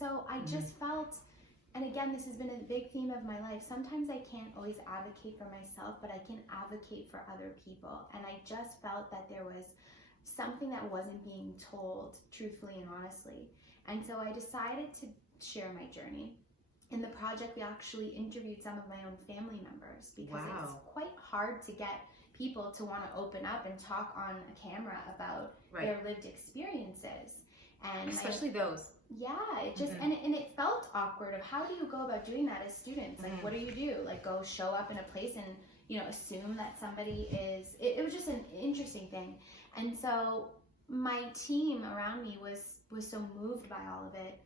so I just felt, and again, this has been a big theme of my life, sometimes I can't always advocate for myself, but I can advocate for other people. And I just felt that there was something that wasn't being told truthfully and honestly. And so I decided to share my journey. In the project, we actually interviewed some of my own family members, because it's quite hard to get people to want to open up and talk on a camera about their lived experiences. And especially those. Yeah, it just, and it felt awkward of how do you go about doing that as students? Like, what do? Like, go show up in a place and, you know, assume that somebody is, it was just an interesting thing. And so my team around me was so moved by all of it.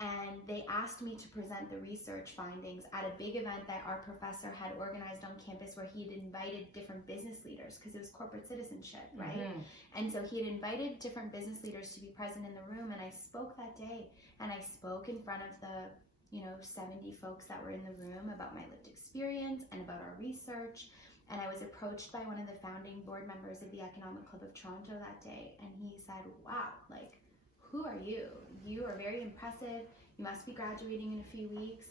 And they asked me to present the research findings at a big event that our professor had organized on campus, where he had invited different business leaders, because it was corporate citizenship, right? And so he had invited different business leaders to be present in the room, and I spoke that day, and I spoke in front of the, 70 folks that were in the room about my lived experience and about our research. And I was approached by one of the founding board members of the Economic Club of Toronto that day, and he said, wow, like, who are you? You are very impressive. You must be graduating in a few weeks.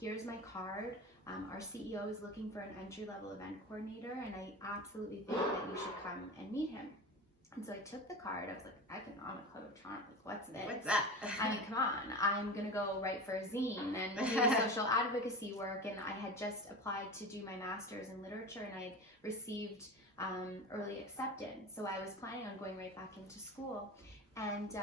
Here's my card. Our CEO is looking for an entry-level event coordinator, and I absolutely think that you should come and meet him. And so I took the card. I was like, Economic Club of Toronto, like, what's this? What's that? I mean, come on. I'm going to go write for a zine and do social advocacy work. And I had just applied to do my master's in literature, and I received early acceptance. So I was planning on going right back into school. And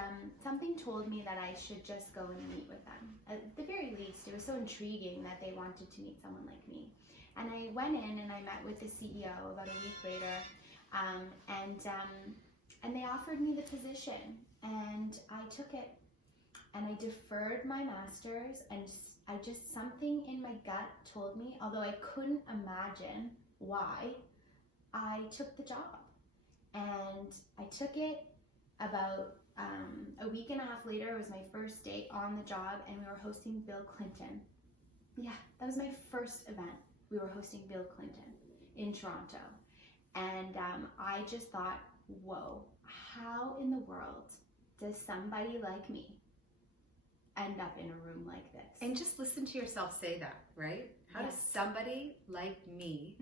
something told me that I should just go and meet with them. At the very least, it was so intriguing that they wanted to meet someone like me. And I went in and I met with the CEO about a week later, and they offered me the position, and I took it, and I deferred my master's, and something in my gut told me, although I couldn't imagine why, I took the job. And I took it. About a week and a half later, it was my first day on the job, and we were hosting Bill Clinton. Yeah, that was my first event. We were hosting Bill Clinton in Toronto. And I just thought, whoa, how in the world does somebody like me end up in a room like this? And just listen to yourself say that, right? How does somebody like me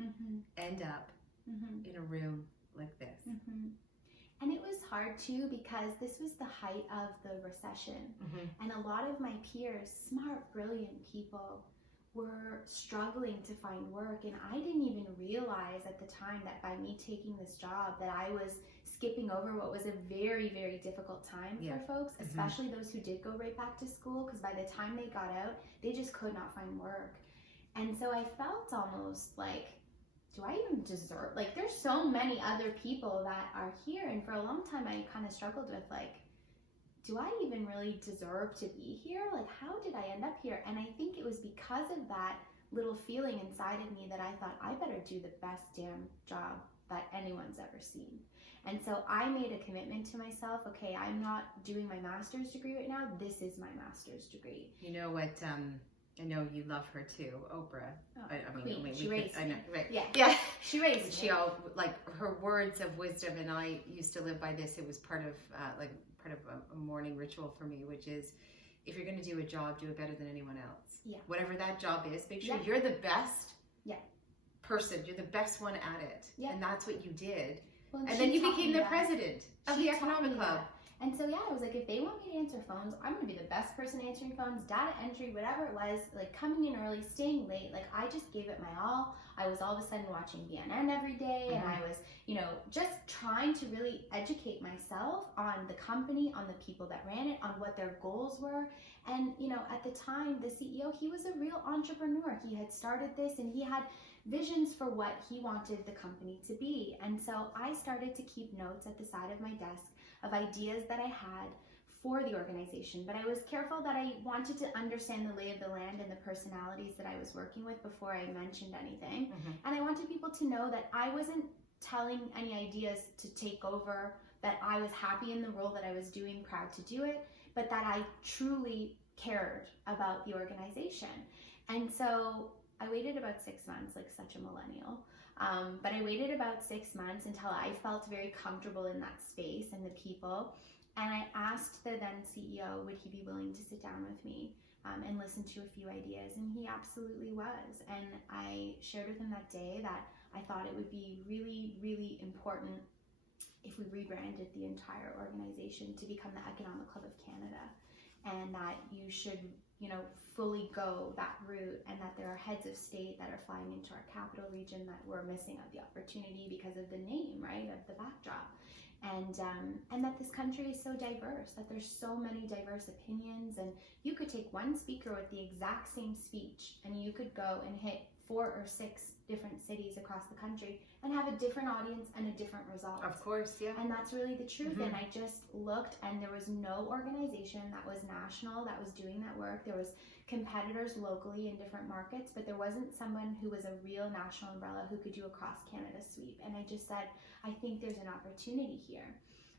end up in a room like this? And it was hard too, because this was the height of the recession. And a lot of my peers, smart, brilliant people, were struggling to find work. And I didn't even realize at the time that by me taking this job that I was skipping over what was a very, very difficult time for folks, especially those who did go right back to school, because by the time they got out, they just could not find work. And so I felt almost like, do I even deserve, like, there's so many other people that are here. And for a long time, I kind of struggled with, like, do I even really deserve to be here? Like, how did I end up here? And I think it was because of that little feeling inside of me that I thought, I better do the best damn job that anyone's ever seen. And so I made a commitment to myself, okay, I'm not doing my master's degree right now. This is my master's degree. You know what, I know you love her too, Oprah. Queen. She raised me. I know, right? Yeah. She raised me. She like her words of wisdom, and I used to live by this. It was part of a morning ritual for me, which is, if you're going to do a job, do it better than anyone else. Yeah. Whatever that job is, make sure you're the best. Person. You're the best one at it. Yeah. And that's what you did. Well, and then you became the president of the Economic Club. And so, yeah, I was like, if they want me to answer phones, I'm going to be the best person answering phones, data entry, whatever it was, like coming in early, staying late. Like, I just gave it my all. I was all of a sudden watching BNN every day, and I was, just trying to really educate myself on the company, on the people that ran it, on what their goals were. And, at the time, the CEO, he was a real entrepreneur. He had started this, and he had visions for what he wanted the company to be. And so I started to keep notes at the side of my desk of ideas that I had for the organization, but I was careful that I wanted to understand the lay of the land and the personalities that I was working with before I mentioned anything. And I wanted people to know that I wasn't telling any ideas to take over, that I was happy in the role that I was doing, proud to do it, but that I truly cared about the organization. And so I waited about 6 months, like such a millennial. But I waited about 6 months until I felt very comfortable in that space and the people. And I asked the then CEO, would he be willing to sit down with me and listen to a few ideas, and he absolutely was. And I shared with him that day that I thought it would be really, really important if we rebranded the entire organization to become the Economic Club of Canada, and that you should, fully go that route, and that there are heads of state that are flying into our capital region that we're missing out the opportunity because of the name, right, of the backdrop. And that this country is so diverse, that there's so many diverse opinions, and you could take one speaker with the exact same speech and you could go and hit 4 or 6 different cities across the country and have a different audience and a different result. Of course, yeah. And that's really the truth. And I just looked, and there was no organization that was national that was doing that work. There was competitors locally in different markets, but there wasn't someone who was a real national umbrella who could do a cross Canada sweep. And I just said, I think there's an opportunity here.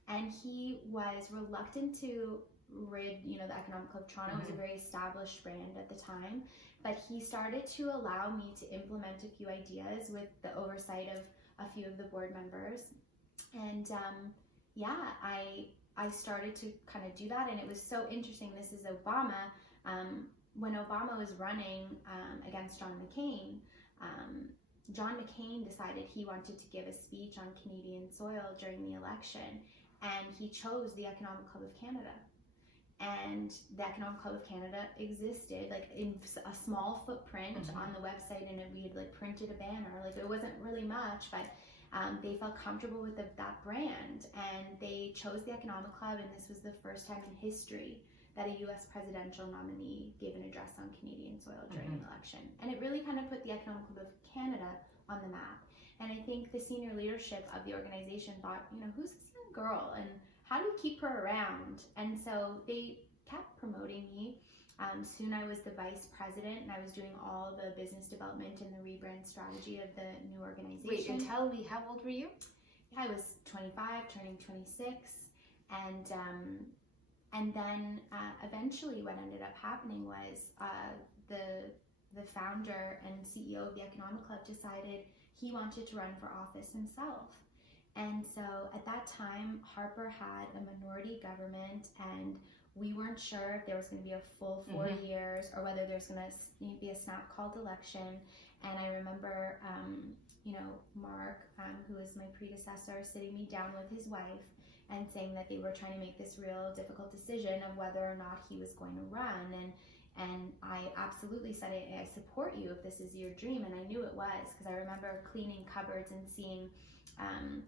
And he was reluctant to rid, the Economic Club of Toronto was a very established brand at the time, but he started to allow me to implement a few ideas with the oversight of a few of the board members. And I started to kind of do that, and it was so interesting. This is Obama. When Obama was running against John McCain, John McCain decided he wanted to give a speech on Canadian soil during the election, and he chose the Economic Club of Canada. And the Economic Club of Canada existed like in a small footprint on the website, and we had like printed a banner. Like it wasn't really much, but they felt comfortable with that brand, and they chose the Economic Club. And this was the first time in history that a U.S. presidential nominee gave an address on Canadian soil during an election. And it really kind of put the Economic Club of Canada on the map. And I think the senior leadership of the organization thought, who's this young girl, and how do we keep her around? And so they kept promoting me. Soon I was the vice president, and I was doing all the business development and the rebrand strategy of the new organization. Wait, and tell me, how old were you? Yeah, I was 25, turning 26. And then eventually what ended up happening was the founder and CEO of the Economic Club decided he wanted to run for office himself. And so at that time, Harper had a minority government, and we weren't sure if there was going to be a full 4 years or whether there's going to be a snap-called election. And I remember, Mark, who was my predecessor, sitting me down with his wife and saying that they were trying to make this real difficult decision of whether or not he was going to run. And I absolutely said, I support you if this is your dream. And I knew it was, because I remember cleaning cupboards and seeing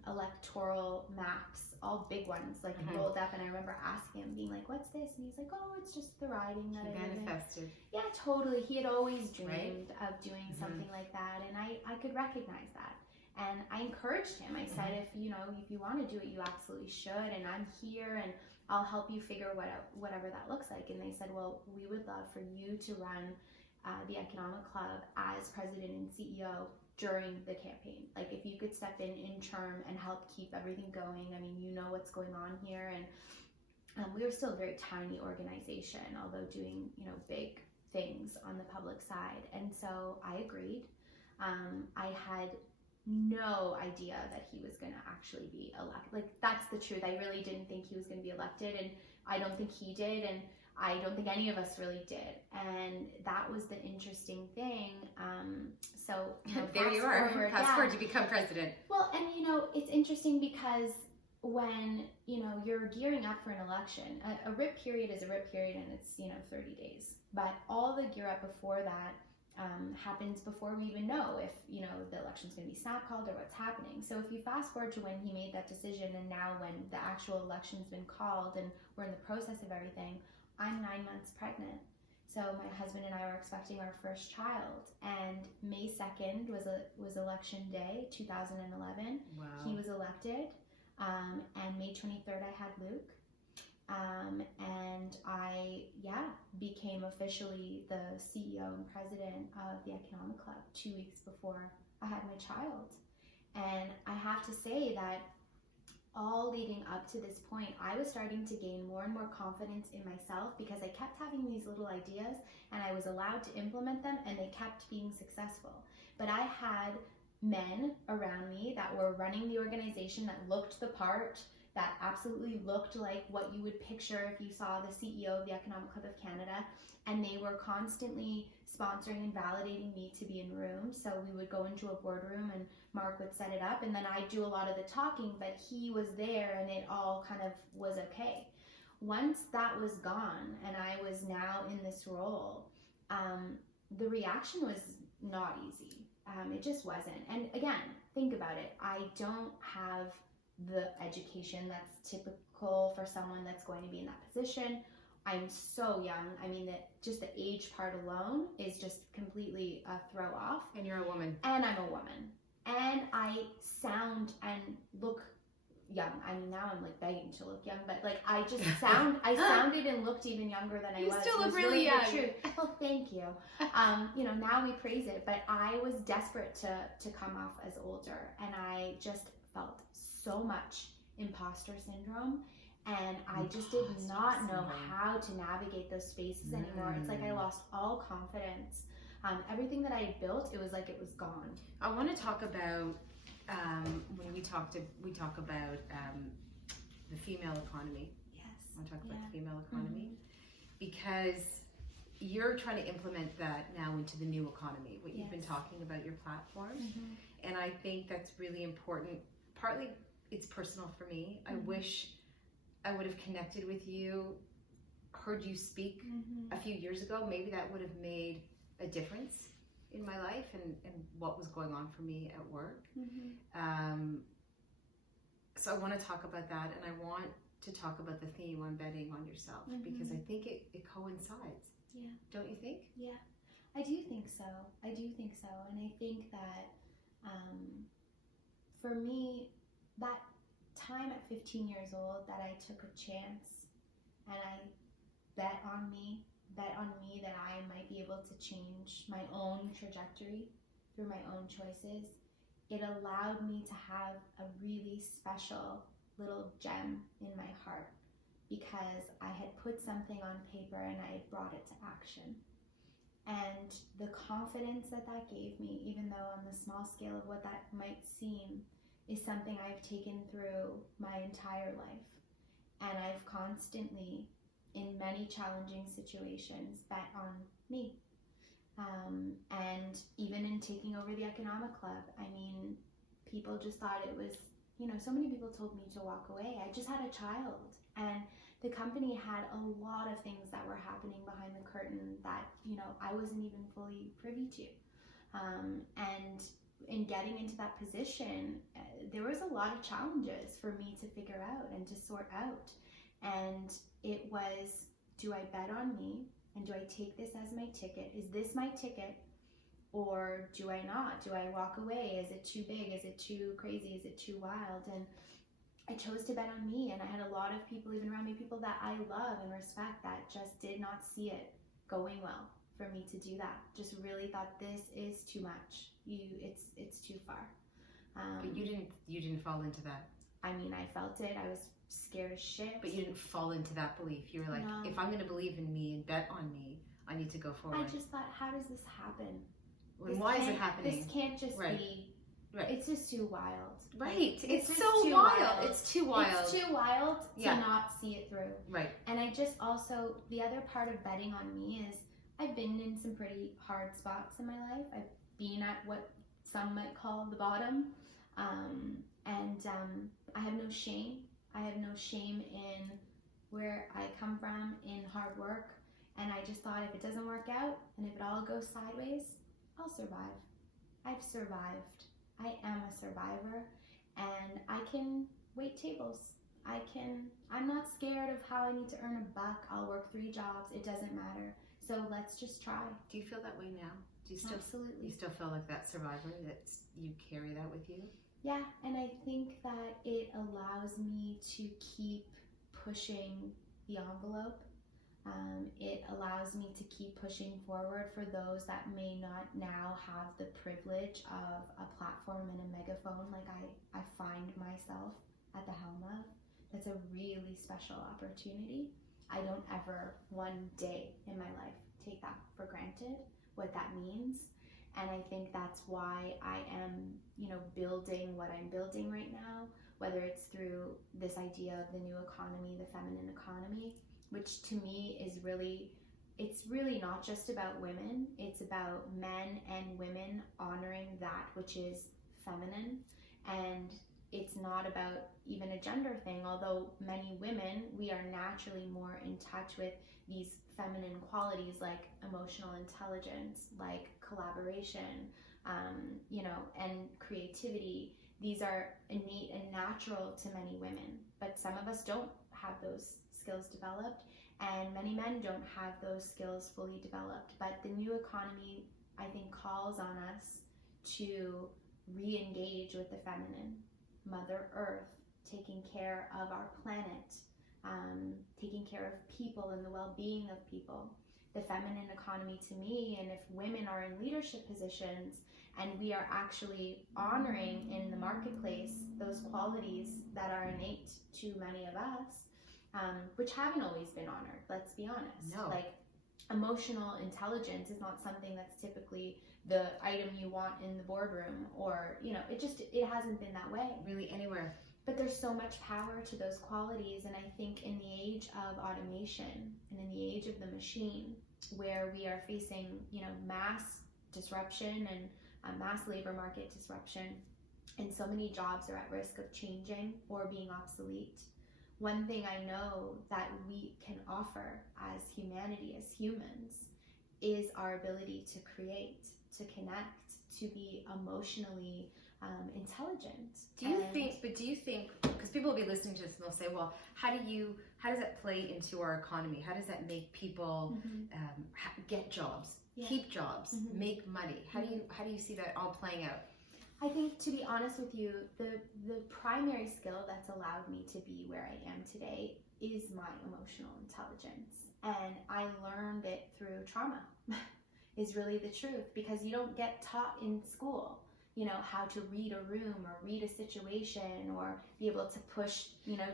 electoral maps, all big ones, like rolled up. And I remember asking him, being like, what's this? And he's like, oh, it's just the riding that I manifested. Yeah, totally. He had always dreamed of doing something like that. And I could recognize that. And I encouraged him. I said, if you want to do it, you absolutely should. And I'm here, and I'll help you figure whatever that looks like. And they said, well, we would love for you to run the Economic Club as president and CEO during the campaign. Like if you could step in term and help keep everything going. I mean, you know what's going on here. And we were still a very tiny organization, although doing, big things on the public side. And so I agreed. I had no idea that he was going to actually be elected. Like, that's the truth. I really didn't think he was going to be elected, and I don't think he did, and I don't think any of us really did. And that was the interesting thing. So there you are. Fast forward to become president. Well, and it's interesting because when you're gearing up for an election, a RIP period is a RIP period, and it's 30 days. But all the gear up before that happens before we even know if the election's going to be snap called or what's happening. So if you fast forward to when he made that decision, and now when the actual election's been called and we're in the process of everything, I'm 9 months pregnant. So my husband and I were expecting our first child, and May 2nd was election day, 2011. Wow. He was elected, and May 23rd I had Luke. And I became officially the CEO and president of the Economic Club 2 weeks before I had my child. And I have to say that all leading up to this point, I was starting to gain more and more confidence in myself, because I kept having these little ideas and I was allowed to implement them, and they kept being successful. But I had men around me that were running the organization that looked the part, that absolutely looked like what you would picture if you saw the CEO of the Economic Club of Canada. And they were constantly sponsoring and validating me to be in rooms. So we would go into a boardroom and Mark would set it up, and then I'd do a lot of the talking, but he was there and it all kind of was okay. Once that was gone and I was now in this role, the reaction was not easy. It just wasn't. And again, think about it. I don't have the education that's typical for someone that's going to be in that position. I'm so young. I mean, that just the age part alone is just completely a throw off. And you're a woman. And I'm a woman. And I sound and look young. I mean, now I'm like begging to look young, but like I just I sounded and looked even younger than I was. You still It look was really young. True. Well, thank you. You know, now we praise it, but I was desperate to come off as older, and I just felt so much imposter syndrome. And I just did not know how to navigate those spaces anymore. It's like I lost all confidence. Everything that I had built, it was like it was gone. I want to talk about when we talk about the female economy. Yes. I want to talk about the female economy because you're trying to implement that now into the new economy. What you've been talking about your platform, and I think that's really important. Partly, it's personal for me. I wish I would have connected with you, heard you speak a few years ago. Maybe that would have made a difference in my life and what was going on for me at work. So I want to talk about that, and I want to talk about the theme on betting on yourself because I think it coincides. Yeah. Don't you think? Yeah, I do think so. And I think that for me, that time at 15 years old that I took a chance and I bet on me that I might be able to change my own trajectory through my own choices, it allowed me to have a really special little gem in my heart because I had put something on paper and I had brought it to action. And the confidence that gave me, even though on the small scale of what that might seem, is something I've taken through my entire life. And I've constantly, in many challenging situations, bet on me. And even in taking over the Economic Club, I mean, people just thought it was, you know, so many people told me to walk away. I just had a child, and the company had a lot of things that were happening behind the curtain that, you know, I wasn't even fully privy to. And in getting into that position, there was a lot of challenges for me to figure out and to sort out. And it was, do I bet on me? And do I take this as my ticket? Is this my ticket? Or do I not? Do I walk away? Is it too big? Is it too crazy? Is it too wild? And I chose to bet on me. And I had a lot of people, even around me, people that I love and respect, that just did not see it going well for me to do that. Just really thought, this is too much. It's too far. But you didn't fall into that. I mean, I felt it. I was scared as shit. But you didn't fall into that belief. You were like, No. if I'm going to believe in me and bet on me, I need to go forward. I just thought, how does this happen? And why is it happening? This can't just be. Right. It's just too wild. Right. It's just so too wild. It's too wild. It's too wild to not see it through. Right. And I just also, the other part of betting on me is I've been in some pretty hard spots in my life. I've been at what some might call the bottom. I have no shame. I have no shame in where I come from, in hard work. And I just thought, if it doesn't work out and if it all goes sideways, I'll survive. I've survived. I am a survivor, and I can wait tables. I'm not scared of how I need to earn a buck. I'll work 3 jobs. It doesn't matter. So let's just try. Do you feel that way now? Do you still Absolutely. You still feel like that survivor, that you carry that with you? Yeah, and I think that it allows me to keep pushing the envelope. It allows me to keep pushing forward for those that may not now have the privilege of a platform and a megaphone like I find myself at the helm of. That's a really special opportunity. I don't ever one day in my life take that for granted, what that means. And I think that's why I am, building what I'm building right now whether it's through this idea of the new economy, the feminine economy, which to me is really, it's really not just about women, it's about men and women honoring that which is feminine. And it's not about even a gender thing, although many women, we are naturally more in touch with these feminine qualities like emotional intelligence, like collaboration, and creativity. These are innate and natural to many women, but some of us don't have those skills developed, and many men don't have those skills fully developed. But the new economy, I think, calls on us to re-engage with the feminine, Mother Earth, taking care of our planet, taking care of people and the well-being of people. The feminine economy to me, and if women are in leadership positions and we are actually honoring in the marketplace those qualities that are innate to many of us, which haven't always been honored, let's be honest. No. Like, emotional intelligence is not something that's typically the item you want in the boardroom, or it hasn't been that way really anywhere. But there's so much power to those qualities, and I think in the age of automation and in the age of the machine, where we are facing mass disruption and mass labor market disruption, and so many jobs are at risk of changing or being obsolete, one thing I know that we can offer as humanity, as humans, is our ability to create, to connect, to be emotionally intelligent. Do you think, because people will be listening to this and they'll say, well, how does that play into our economy? How does that make people get jobs, keep jobs, make money? How do you see that all playing out? I think, to be honest with you, the primary skill that's allowed me to be where I am today is my emotional intelligence. And I learned it through trauma, is really the truth, because you don't get taught in school, how to read a room or read a situation, or be able to push,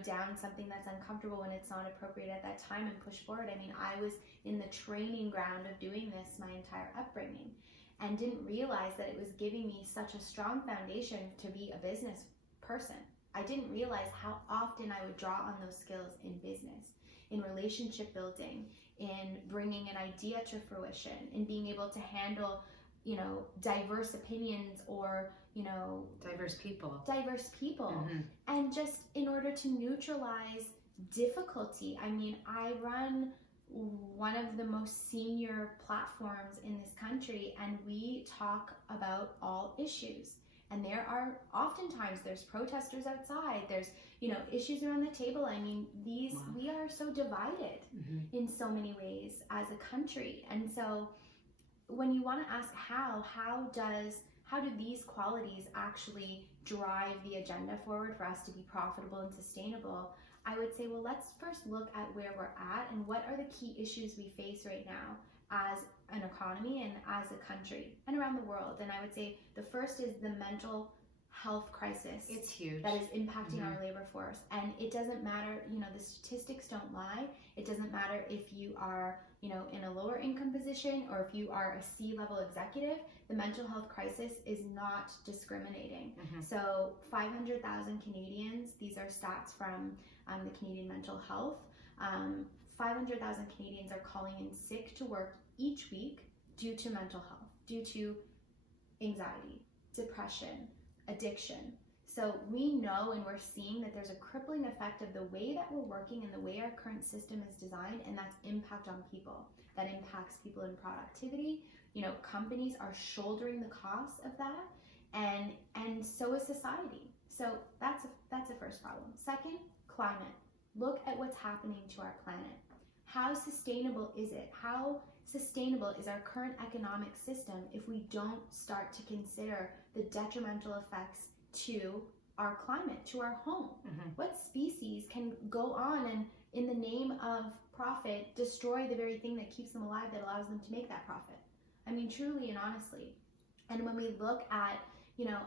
down something that's uncomfortable when it's not appropriate at that time and push forward. I mean, I was in the training ground of doing this my entire upbringing, and didn't realize that it was giving me such a strong foundation to be a business person. I didn't realize how often I would draw on those skills in business, in relationship building, in bringing an idea to fruition, in being able to handle diverse opinions, or diverse people, and just in order to neutralize difficulty. I mean, I run one of the most senior platforms in this country, and we talk about all issues, and there are oftentimes there's protesters outside, there's issues around the table. I mean, we are so divided in so many ways as a country. And so when you want to ask how do these qualities actually drive the agenda forward for us to be profitable and sustainable, I would say, well, let's first look at where we're at and what are the key issues we face right now as an economy and as a country and around the world. And I would say the first is the mental health crisis. It's huge. That is impacting our labor force. And it doesn't matter, the statistics don't lie. It doesn't matter if you are, in a lower income position or if you are a C-level executive. The mental health crisis is not discriminating. So 500,000 Canadians, these are stats from the Canadian Mental Health, 500,000 Canadians are calling in sick to work each week due to mental health, due to anxiety, depression, addiction. So we know, and we're seeing that there's a crippling effect of the way that we're working and the way our current system is designed, and that's impact on people. That impacts people in productivity. Companies are shouldering the costs of that, and so is society. So that's a first problem. Second, climate. Look at what's happening to our planet. How sustainable is it? How sustainable is our current economic system if we don't start to consider the detrimental effects to our climate, to our home? What species can go on and, in the name of profit, destroy the very thing that keeps them alive, that allows them to make that profit? I mean, truly and honestly. And when we look at,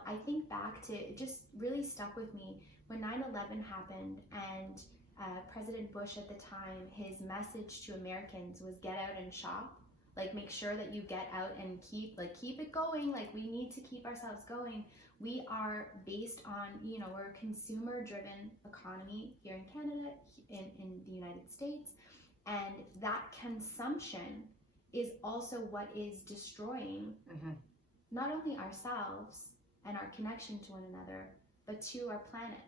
I think back to, it just really stuck with me when 9/11 happened, and President Bush at the time, his message to Americans was get out and shop. Like, make sure that you get out and keep it going. Like, we need to keep ourselves going. We are based on, we're a consumer-driven economy here in Canada, in the United States, and that consumption is also what is destroying not only ourselves and our connection to one another, but to our planet.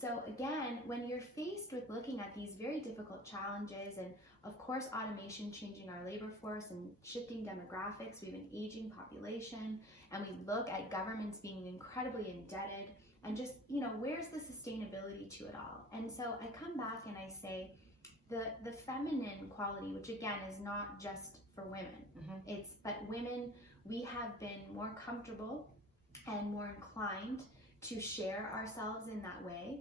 So again, when you're faced with looking at these very difficult challenges, and of course automation changing our labor force and shifting demographics, we have an aging population, and we look at governments being incredibly indebted, and just, where's the sustainability to it all? And so I come back and I say, the feminine quality, which again is not just for women, but women, we have been more comfortable and more inclined to share ourselves in that way.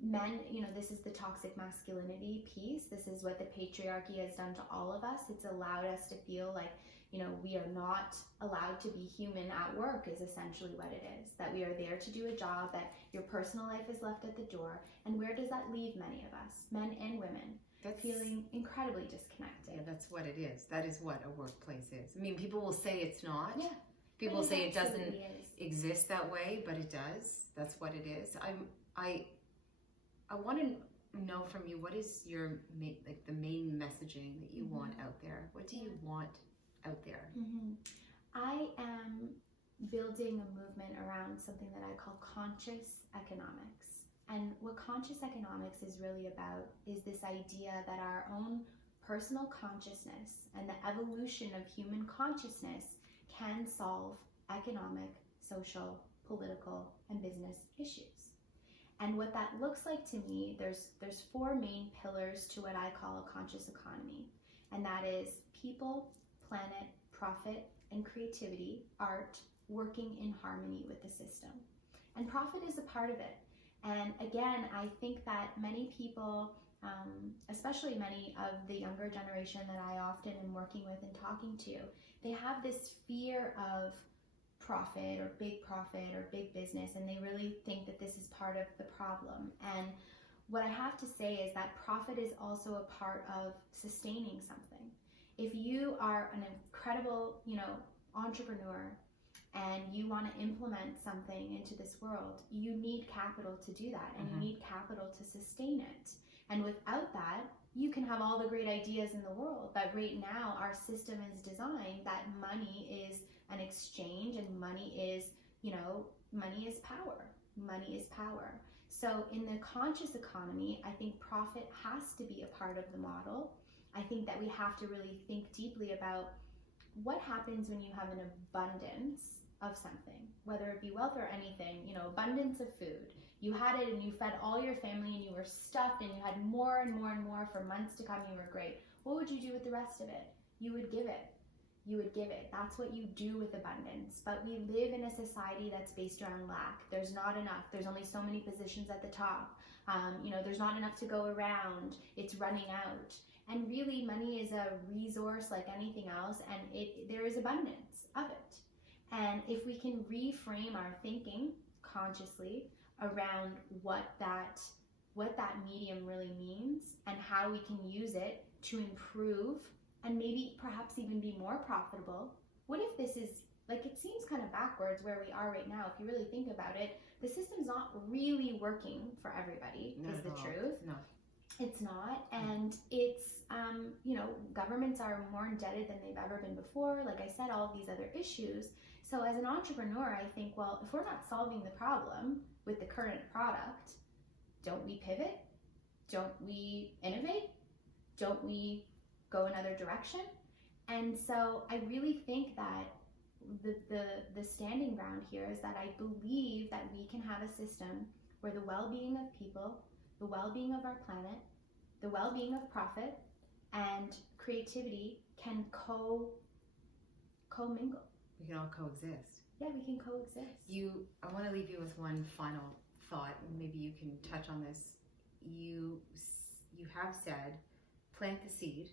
Men, this is the toxic masculinity piece. This is what the patriarchy has done to all of us. It's allowed us to feel like, we are not allowed to be human at work, is essentially what it is. That we are there to do a job, that your personal life is left at the door. And where does that leave many of us, men and women? Feeling incredibly disconnected. Yeah, that's what it is. That is what a workplace is. I mean, people will say it's not. Yeah. People say it doesn't is. exist that way, but it does. That's what it is. I want to know from you, what is your the main messaging that you want out there? What do you want out there? I am building a movement around something that I call conscious economics. And what conscious economics is really about is this idea that our own personal consciousness and the evolution of human consciousness can solve economic, social, political, and business issues. And what that looks like to me, there's 4 main pillars to what I call a conscious economy. And that is people, planet, profit, and creativity, art, working in harmony with the system. And profit is a part of it. And again, I think that many people, especially many of the younger generation that I often am working with and talking to, they have this fear of profit or big business, and they really think that this is part of the problem. And what I have to say is that profit is also a part of sustaining something. If you are an incredible, entrepreneur, and you want to implement something into this world, you need capital to do that, and you need capital to sustain it. And without that, you can have all the great ideas in the world, but right now our system is designed that money is an exchange, and money is power. Money is power. So in the conscious economy, I think profit has to be a part of the model. I think that we have to really think deeply about what happens when you have an abundance of something, whether it be wealth or anything, abundance of food. You had it and you fed all your family and you were stuffed and you had more and more and more for months to come. You were great. What would you do with the rest of it? You would give it. You would give it. That's what you do with abundance. But we live in a society that's based around lack. There's not enough. There's only so many positions at the top. There's not enough to go around. It's running out. And really, money is a resource like anything else, and there is abundance of it. And if we can reframe our thinking consciously around what that medium really means and how we can use it to improve and maybe perhaps even be more profitable. What if this is, it seems kind of backwards where we are right now. If you really think about it, the system's not really working for everybody, is the truth. No. It's not, and it's, governments are more indebted than they've ever been before. Like I said, all of these other issues. So as an entrepreneur, I think, well, if we're not solving the problem with the current product, don't we pivot? Don't we innovate? Don't we go another direction? And so I really think that the standing ground here is that I believe that we can have a system where the well-being of people, the well-being of our planet, the well-being of profit, and creativity can commingle. We can all coexist. Yeah, we can coexist. I want to leave you with one final thought, and maybe you can touch on this. You have said, plant the seed,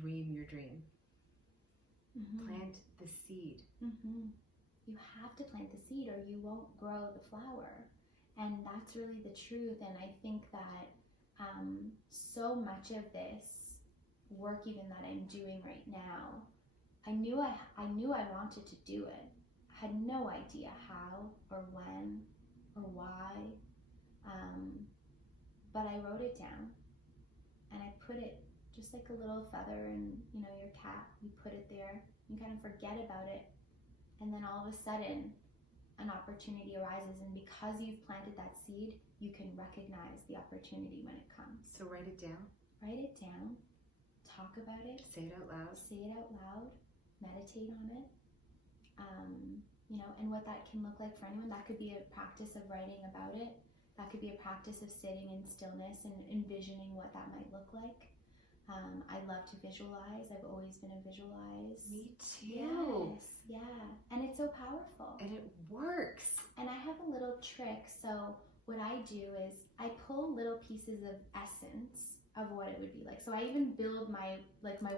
dream your dream. Plant the seed. You have to plant the seed or you won't grow the flower. And that's really the truth. And I think that so much of this work even that I'm doing right now, I knew I wanted to do it. I had no idea how or when or why, but I wrote it down, and I put it just like a little feather in, you know, your cap. You put it there, you kind of forget about it, and then all of a sudden an opportunity arises, and because you've planted that seed, you can recognize the opportunity when it comes. So write it down. Write it down, talk about it, Say it out loud. say it out loud, meditate on it. You know, and what that can look like for anyone, that could be a practice of writing about it. That could be a practice of sitting in stillness and envisioning what that might look like. I love to visualize. I've always been a visualize. Me too. Yes, yeah. And it's so powerful. And it works. And I have a little trick. So what I do is I pull little pieces of essence of what it would be like. So I even build my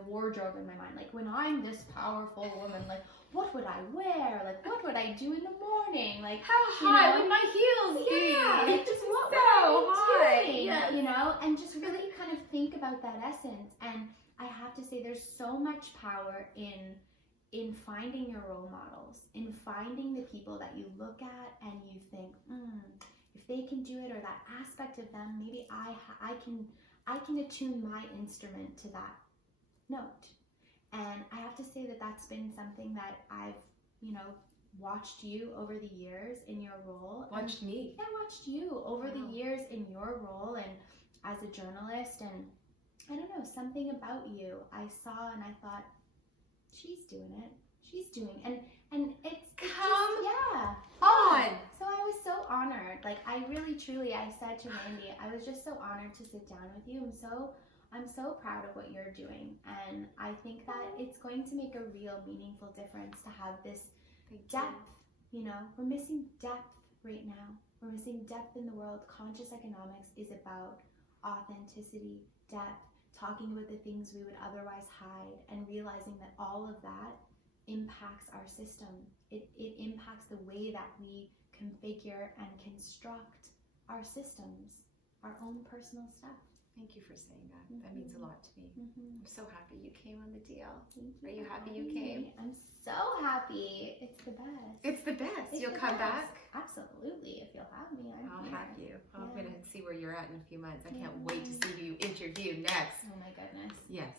wardrobe in my mind. Like, when I'm this powerful woman, like, what would I wear? Like, what would I do in the morning? Like, how high would my heels be? Yeah, like, just what so would I be high. doing? Yes. You know, and just really kind of think about that essence. And I have to say, there's so much power in finding your role models, in finding the people that you look at and you think, if they can do it, or that aspect of them, maybe I can attune my instrument to that note. And I have to say that that's been something that I've, you know, watched you over the years in your role. Watched me. I watched you over the years in your role and as a journalist, and I don't know, something about you I saw and I thought, she's doing it. She's doing, and it's yeah. on. So I was so honored. Like, I really, truly, I said to Randy, I was just so honored to sit down with you. I'm so proud of what you're doing, and I think that it's going to make a real meaningful difference to have this depth. You know, we're missing depth right now. We're missing depth in the world. Conscious economics is about authenticity, depth, talking about the things we would otherwise hide, and realizing that all of that impacts our system. It impacts the way that we configure and construct our systems, our own personal stuff. Thank you for saying that. That means a lot to me. I'm so happy you came on the deal. Are you happy you came? I'm so happy. It's the best. It's the best. It's You'll the come best. back? Absolutely. If you'll have me, I'll here. have you. I'm Yeah. going to see where you're at in a few months. I can't Yeah. wait to see who you interview next. Oh my goodness. Yes.